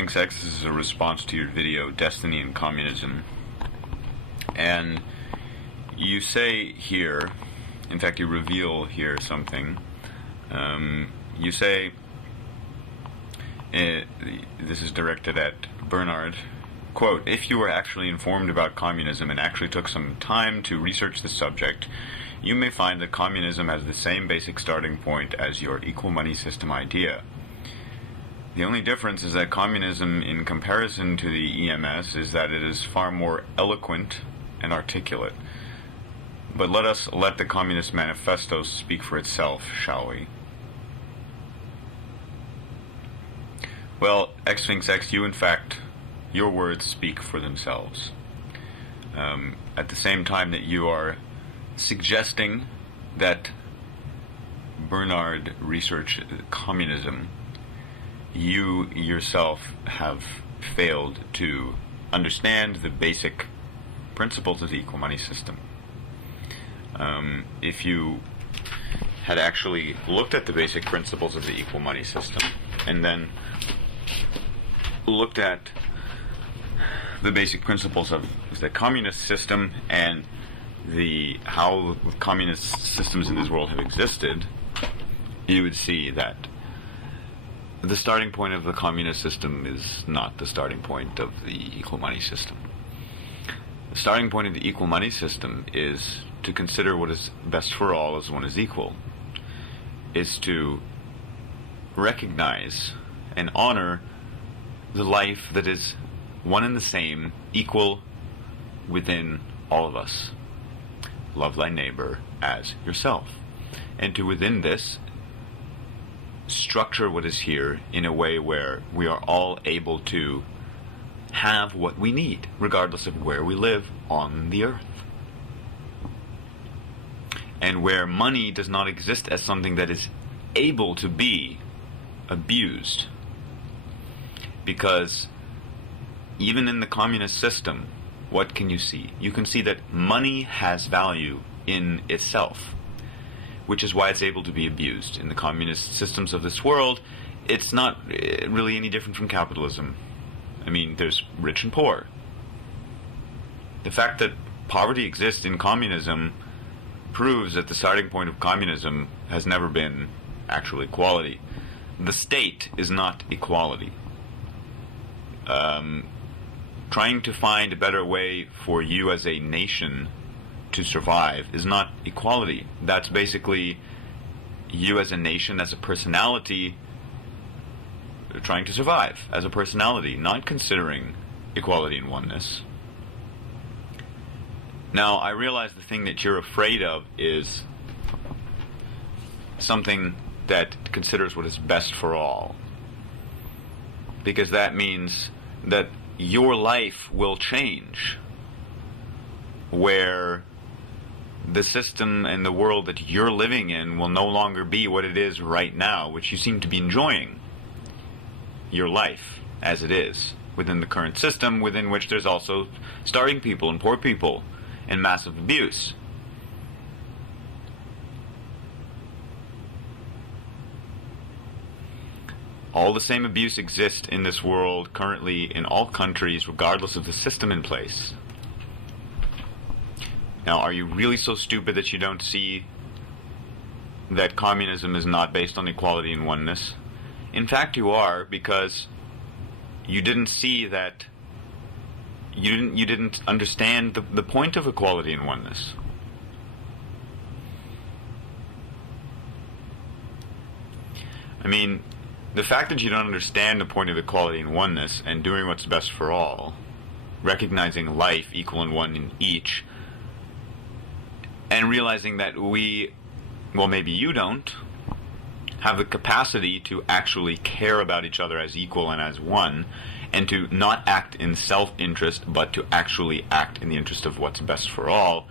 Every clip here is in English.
XfinksX is a response to your video, Destiny and Communism. And you say here, in fact you reveal here something, you say, this is directed at Bernard, quote, "If you were actually informed about communism and actually took some time to research the subject, you may find that communism has the same basic starting point as your equal money system idea. The only difference is that communism, in comparison to the EMS, is that it is far more eloquent and articulate. But let us let the Communist Manifesto speak for itself, shall we?" Well, XfinksX, you in fact, your words speak for themselves. At the same time that you are suggesting that Bernard research communism, you yourself have failed to understand the basic principles of the equal money system. If you had actually looked at the basic principles of the equal money system and then looked at the basic principles of the communist system and how communist systems in this world have existed, you would see that the starting point of the communist system is not the starting point of the equal money system. The starting point of the equal money system is to consider what is best for all as one is equal, is to recognize and honor the life that is one and the same, equal within all of us. Love thy neighbor as yourself. And to within this, structure what is here in a way where we are all able to have what we need, regardless of where we live on the earth. And where money does not exist as something that is able to be abused. Because even in the communist system, what can you see? You can see that money has value in itself, which is why it's able to be abused. In the communist systems of this world, it's not really any different from capitalism. I mean, there's rich and poor. The fact that poverty exists in communism proves that the starting point of communism has never been actual equality. The state is not equality. Trying to find a better way for you as a nation to survive is not equality. That's basically you as a nation, as a personality, trying to survive as a personality, not considering equality and oneness. Now, I realize the thing that you're afraid of is something that considers what is best for all. Because that means that your life will change, where the system and the world that you're living in will no longer be what it is right now, which you seem to be enjoying your life as it is within the current system, within which there's also starving people and poor people and massive abuse. All the same abuse exists in this world currently in all countries, regardless of the system in place. Now, are you really so stupid that you don't see that communism is not based on equality and oneness? In fact, you are, because you didn't see that. You didn't understand the point of equality and oneness. I mean, the fact that you don't understand the point of equality and oneness and doing what's best for all, recognizing life equal and one in each, and realizing that we, well, maybe you don't, have the capacity to actually care about each other as equal and as one, and to not act in self-interest, but to actually act in the interest of what's best for all,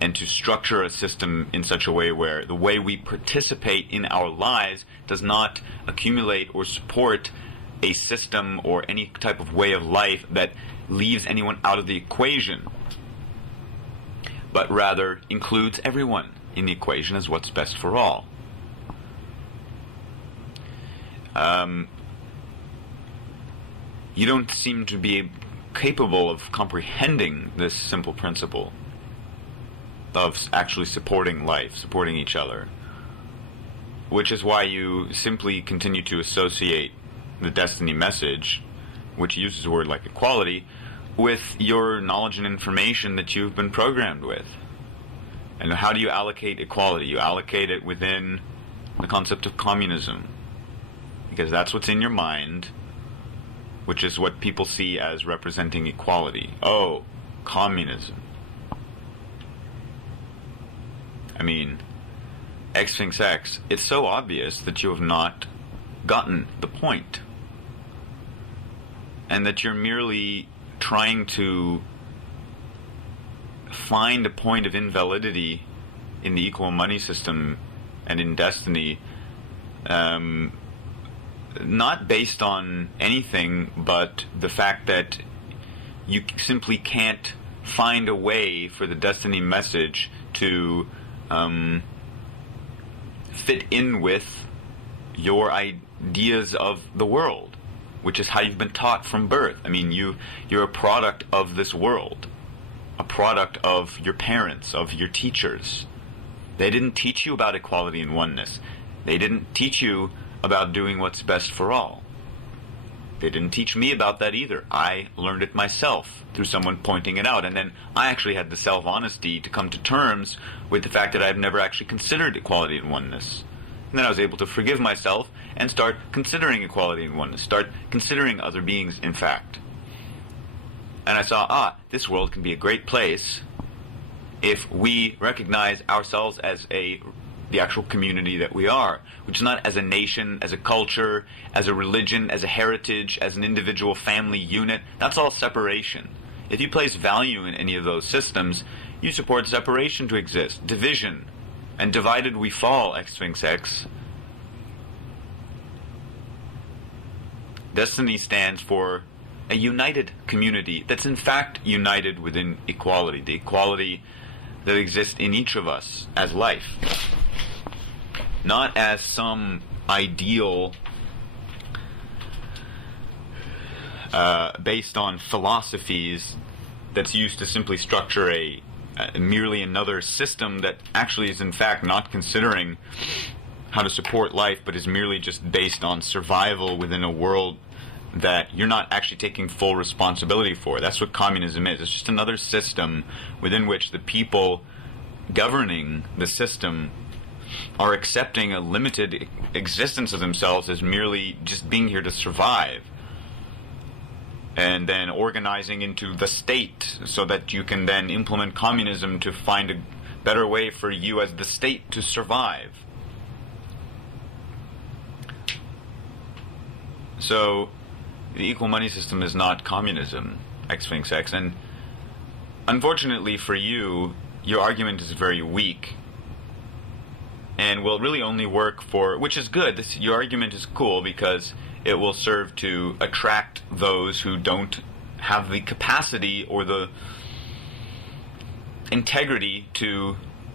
and to structure a system in such a way where the way we participate in our lives does not accumulate or support a system or any type of way of life that leaves anyone out of the equation, but rather includes everyone in the equation as what's best for all. you don't seem to be capable of comprehending this simple principle of actually supporting life, supporting each other, which is why you simply continue to associate the Destiny message, which uses a word like equality, with your knowledge and information that you've been programmed with. And how do you allocate equality? You allocate it within the concept of communism, because that's what's in your mind, which is what people see as representing equality. Oh, communism. I mean, XfinksX, it's so obvious that you have not gotten the point, and that you're merely trying to find a point of invalidity in the equal money system and in Destiny, not based on anything but the fact that you simply can't find a way for the Destiny message to fit in with your ideas of the world, which is how you've been taught from birth. I mean, you're a product of this world, a product of your parents, of your teachers. They didn't teach you about equality and oneness. They didn't teach you about doing what's best for all. They didn't teach me about that either. I learned it myself through someone pointing it out, and then I actually had the self-honesty to come to terms with the fact that I've never actually considered equality and oneness. And then I was able to forgive myself and start considering equality and oneness, start considering other beings, in fact. And I saw, this world can be a great place if we recognize ourselves as the actual community that we are, which is not as a nation, as a culture, as a religion, as a heritage, as an individual family unit. That's all separation. If you place value in any of those systems, you support separation to exist, division, and divided we fall, XfinksX. Destiny stands for a united community that's in fact united within equality, the equality that exists in each of us as life. Not as some ideal based on philosophies that's used to simply structure merely another system that actually is in fact not considering how to support life, but is merely just based on survival within a world that you're not actually taking full responsibility for. That's what communism is. It's just another system within which the people governing the system are accepting a limited existence of themselves as merely just being here to survive, and then organizing into the state so that you can then implement communism to find a better way for you as the state to survive. So the equal money system is not communism, XfinksX, and unfortunately for you, your argument is very weak and will really only work for, which is good. Your argument is cool because it will serve to attract those who don't have the capacity or the integrity to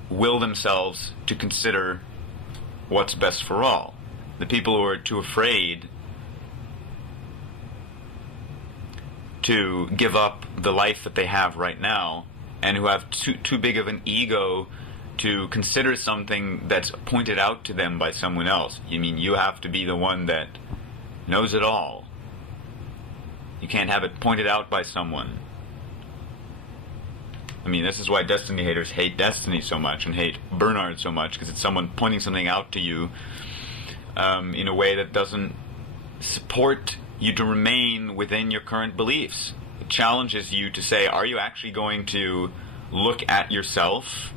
will themselves to consider what's best for all. The people who are too afraid to give up the life that they have right now, and who have too big of an ego to consider something that's pointed out to them by someone else. You mean you have to be the one that knows it all. You can't have it pointed out by someone. I mean, this is why Destiny haters hate Destiny so much and hate Bernard so much, because it's someone pointing something out to you in a way that doesn't support you to remain within your current beliefs. It challenges you to say, are you actually going to look at yourself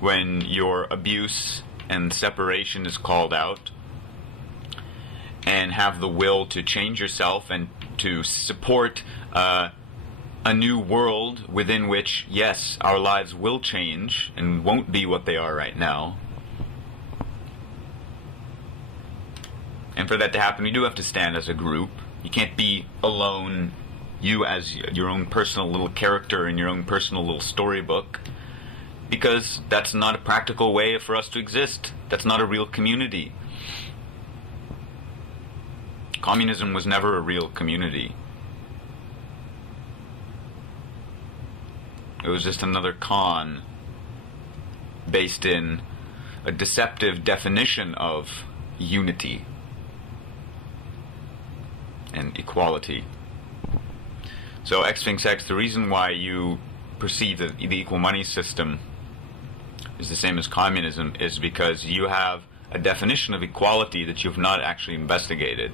when your abuse and separation is called out, and have the will to change yourself and to support a new world within which, yes, our lives will change and won't be what they are right now. And for that to happen, we do have to stand as a group. You can't be alone, you as your own personal little character in your own personal little storybook, because that's not a practical way for us to exist. That's not a real community. Communism was never a real community. It was just another con based in a deceptive definition of unity and equality. So XfinksX, the reason why you perceive that the equal money system is the same as communism is because you have a definition of equality that you've not actually investigated.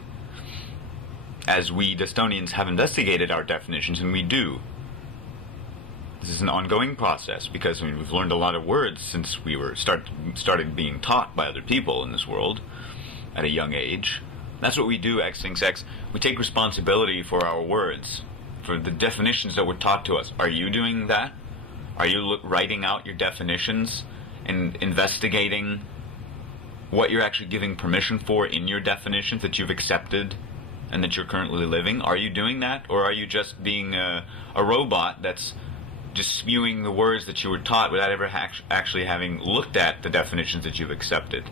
As we Destonians have investigated our definitions, and we do. This is an ongoing process because we've learned a lot of words since we were started being taught by other people in this world at a young age. That's what we do, XfinksX. We take responsibility for our words, for the definitions that were taught to us. Are you doing that? Are you writing out your definitions and investigating what you're actually giving permission for in your definitions that you've accepted and that you're currently living? Are you doing that? Or are you just being a robot that's just spewing the words that you were taught without ever actually having looked at the definitions that you've accepted?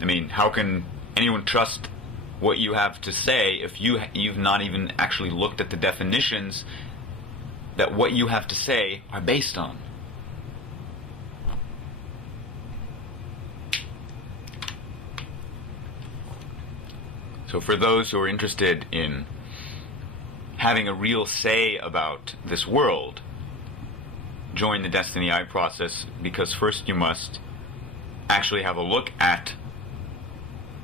I mean, how can anyone trust what you have to say if you've not even actually looked at the definitions that what you have to say are based on? So for those who are interested in having a real say about this world, join the Desteni process, because first you must actually have a look at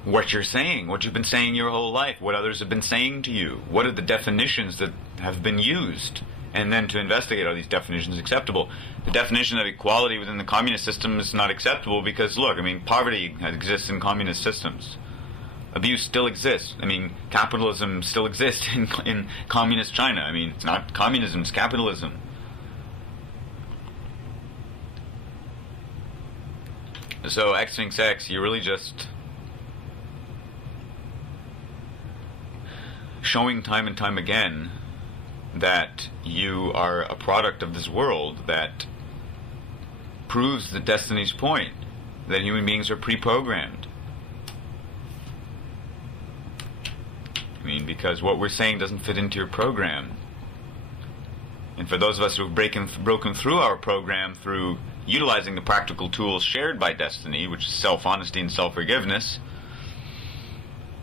what you're saying, what you've been saying your whole life, what others have been saying to you, what are the definitions that have been used, and then to investigate, are these definitions acceptable? The definition of equality within the communist system is not acceptable because, look, I mean, poverty exists in communist systems. Abuse still exists. I mean, capitalism still exists in communist China. I mean, it's not communism, it's capitalism. So, XfinksX, you're really just showing time and time again that you are a product of this world that proves the Destiny's point, that human beings are pre-programmed. I mean, because what we're saying doesn't fit into your program. And for those of us who have broken through our program through utilizing the practical tools shared by Desteni, which is self-honesty and self-forgiveness,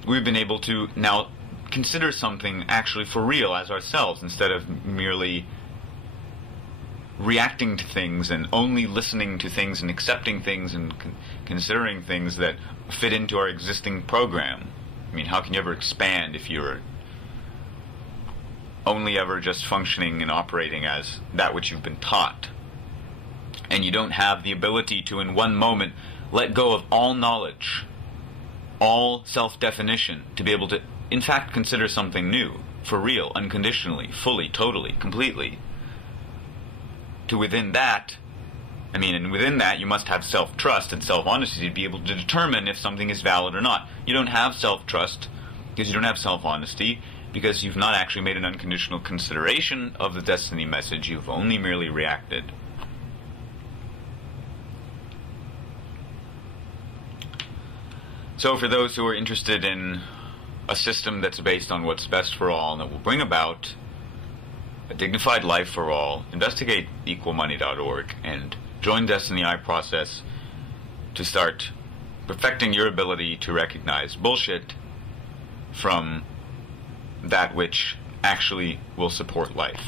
we've been able to now consider something actually for real as ourselves, instead of merely reacting to things and only listening to things and accepting things and considering things that fit into our existing program. I mean, how can you ever expand if you're only ever just functioning and operating as that which you've been taught? And you don't have the ability to, in one moment, let go of all knowledge, all self-definition, to be able to, in fact, consider something new, for real, unconditionally, fully, totally, completely. To within that, I mean, and within that, you must have self-trust and self-honesty to be able to determine if something is valid or not. You don't have self-trust because you don't have self-honesty, because you've not actually made an unconditional consideration of the Destiny message. You've only merely reacted. So for those who are interested in a system that's based on what's best for all and that will bring about a dignified life for all, investigate equalmoney.org and join Desteni process to start perfecting your ability to recognize bullshit from that which actually will support life.